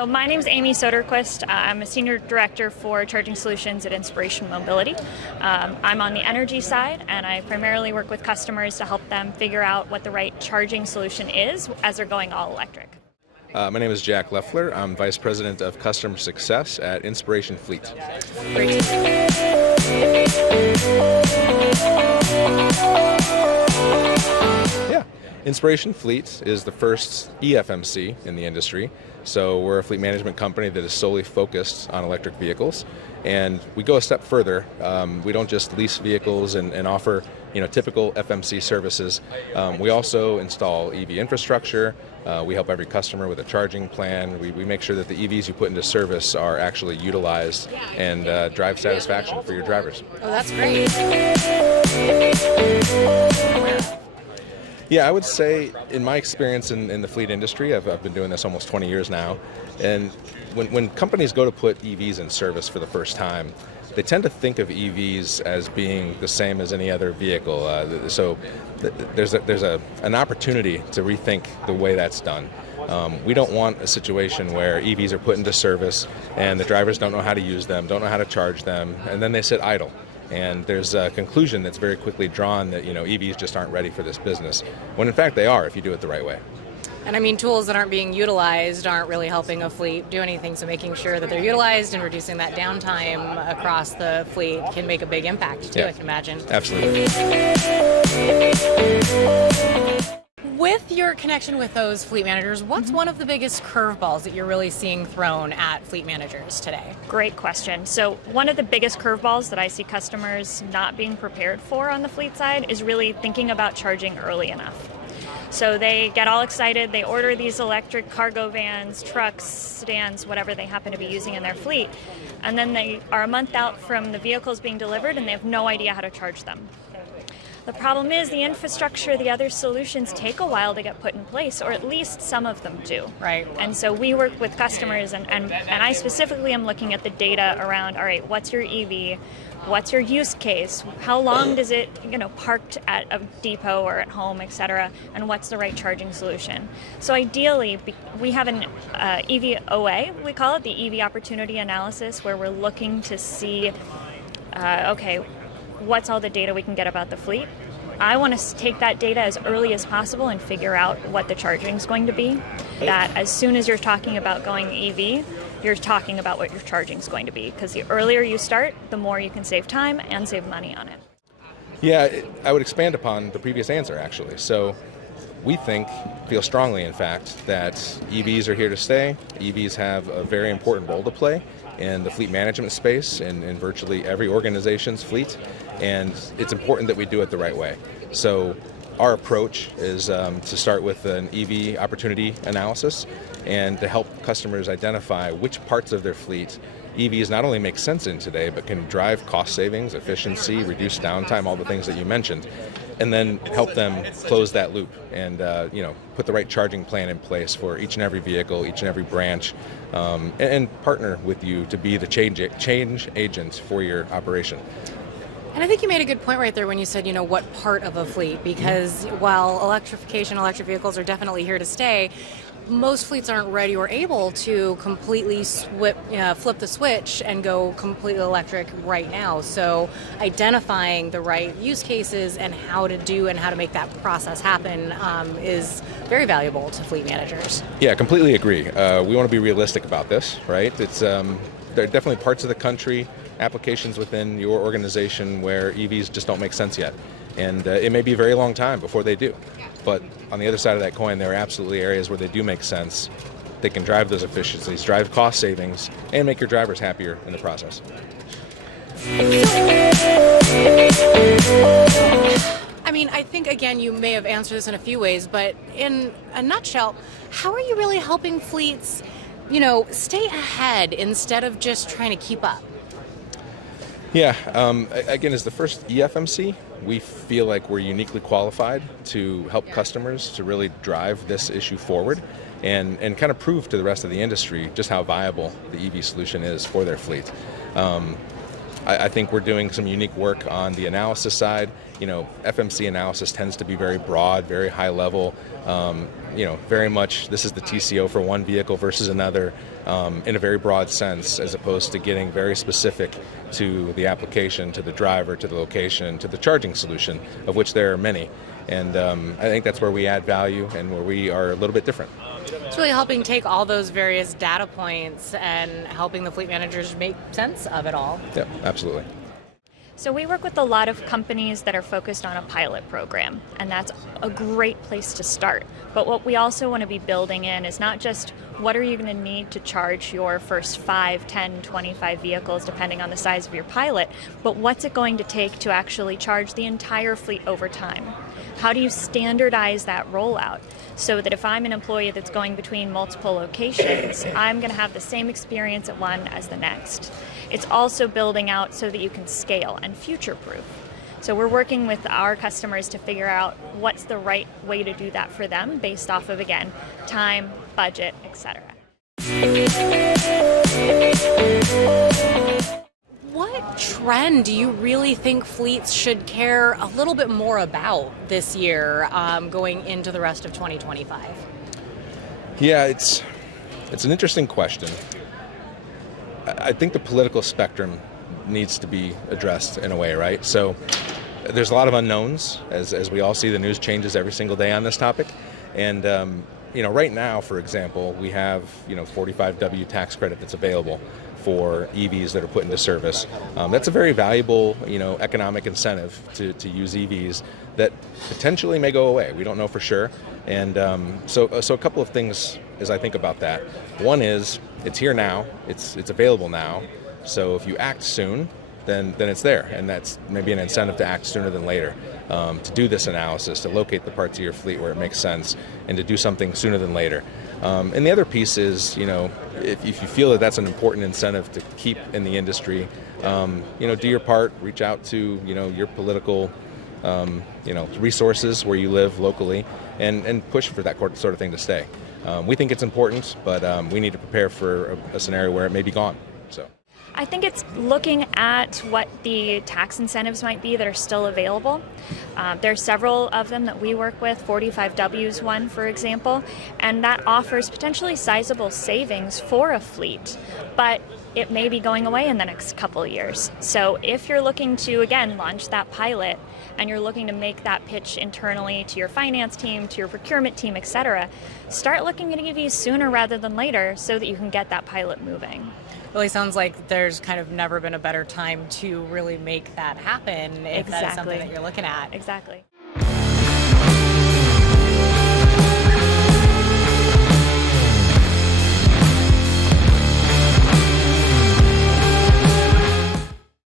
So my name is Amy Soderquist. I'm a Senior Director for Charging Solutions at Inspiration Mobility. I'm on the energy side, and I primarily work with customers to help them figure out what the right charging solution is as they're going all electric. My name is Jack Leffler. I'm Vice President of Customer Success at Inspiration Fleet. Yeah, Inspiration Fleet is the first eFMC in the industry. So we're a fleet management company that is solely focused on electric vehicles. And we go a step further. We don't just lease vehicles and offer typical FMC services. We also install EV infrastructure. We help every customer with a charging plan. We make sure that the EVs you put into service are actually utilized and drive satisfaction for your drivers. Oh, that's great. Yeah, I would say in my experience in the fleet industry, I've been doing this almost 20 years now, and when companies go to put EVs in service for the first time, they tend to think of EVs as being the same as any other vehicle. So there's an opportunity to rethink the way that's done. We don't want a situation where EVs are put into service and the drivers don't know how to use them, don't know how to charge them, and then they sit idle. And there's a conclusion that's very quickly drawn that EVs just aren't ready for this business, when in fact they are if you do it the right way. And I mean, tools that aren't being utilized aren't really helping a fleet do anything, so making sure that they're utilized and reducing that downtime across the fleet can make a big impact too, I can imagine. Absolutely. With your connection with those fleet managers, what's one of the biggest curveballs that you're really seeing thrown at fleet managers today? Great question. So one of the biggest curveballs that I see customers not being prepared for on the fleet side is really thinking about charging early enough. So they get all excited, they order these electric cargo vans, trucks, sedans, whatever they happen to be using in their fleet, and then they are a month out from the vehicles being delivered and they have no idea how to charge them. The problem is the infrastructure, the other solutions take a while to get put in place, or at least some of them do. Right. And so we work with customers, and I specifically am looking at the data around, all right, what's your EV? What's your use case? How long does it, parked at a depot or at home, et cetera, and what's the right charging solution? So ideally, we have an EV OA, we call it, the EV Opportunity Analysis, where we're looking to see, okay, what's all the data we can get about the fleet? I want to take that data as early as possible and figure out what the charging is going to be. That as soon as you're talking about going EV, you're talking about what your charging is going to be, because the earlier you start, the more you can save time and save money on it. Yeah, I would expand upon the previous answer, actually. So we feel strongly, in fact, that EVs are here to stay. EVs have a very important role to play in the fleet management space in virtually every organization's fleet, and it's important that we do it the right way. So our approach is to start with an EV opportunity analysis and to help customers identify which parts of their fleet EVs not only make sense in today, but can drive cost savings, efficiency, reduce downtime, all the things that you mentioned, and then help them close that loop and put the right charging plan in place for each and every vehicle, each and every branch, and partner with you to be the change agent for your operation. And I think you made a good point right there when you said, what part of a fleet, because while electrification, electric vehicles are definitely here to stay, most fleets aren't ready or able to completely flip the switch and go completely electric right now. So identifying the right use cases and how to make that process happen is very valuable to fleet managers. Yeah, completely agree. We want to be realistic about this, right? It's there are definitely parts of the country, applications within your organization where EVs just don't make sense yet. And it may be a very long time before they do. But on the other side of that coin, there are absolutely areas where they do make sense. They can drive those efficiencies, drive cost savings, and make your drivers happier in the process. I mean, I think, again, you may have answered this in a few ways, but in a nutshell, how are you really helping fleets, stay ahead instead of just trying to keep up? Yeah, again, as the first eFMC, we feel like we're uniquely qualified to help customers to really drive this issue forward and kind of prove to the rest of the industry just how viable the EV solution is for their fleet. I think we're doing some unique work on the analysis side FMC analysis tends to be very broad, very high level, very much this is the TCO for one vehicle versus another in a very broad sense, as opposed to getting very specific to the application, to the driver, to the location, to the charging solution, of which there are many. And I think that's where we add value and where we are a little bit different. It's really helping take all those various data points and helping the fleet managers make sense of it all. Yeah, absolutely. So we work with a lot of companies that are focused on a pilot program, and that's a great place to start. But what we also want to be building in is not just what are you going to need to charge your first 5, 10, 25 vehicles, depending on the size of your pilot, but what's it going to take to actually charge the entire fleet over time? How do you standardize that rollout so that if I'm an employee that's going between multiple locations, I'm going to have the same experience at one as the next? It's also building out so that you can scale and future-proof. So we're working with our customers to figure out what's the right way to do that for them based off of, again, time, budget, etc. What trend do you really think fleets should care a little bit more about this year going into the rest of 2025? Yeah, it's an interesting question. I think the political spectrum needs to be addressed in a way, right? So there's a lot of unknowns, as we all see. The news changes every single day on this topic. And, right now, for example, we have, 45W tax credit that's available for EVs that are put into service. That's a very valuable, economic incentive to use EVs that potentially may go away. We don't know for sure. And so a couple of things as I think about that. One is it's here now, it's available now. So if you act soon, then it's there, and that's maybe an incentive to act sooner than later, to do this analysis, to locate the parts of your fleet where it makes sense, and to do something sooner than later. And the other piece is, if you feel that that's an important incentive to keep in the industry, do your part, reach out to, your political, resources where you live locally, and push for that sort of thing to stay. We think it's important, but we need to prepare for a scenario where it may be gone. So. I think it's looking at what the tax incentives might be that are still available. There are several of them that we work with. 45W is one, for example, and that offers potentially sizable savings for a fleet, but it may be going away in the next couple of years. So if you're looking to, again, launch that pilot and you're looking to make that pitch internally to your finance team, to your procurement team, etc., start looking at EVs sooner rather than later so that you can get that pilot moving. Really sounds like there's kind of never been a better time to really make that happen if that is something that you're looking at. Exactly.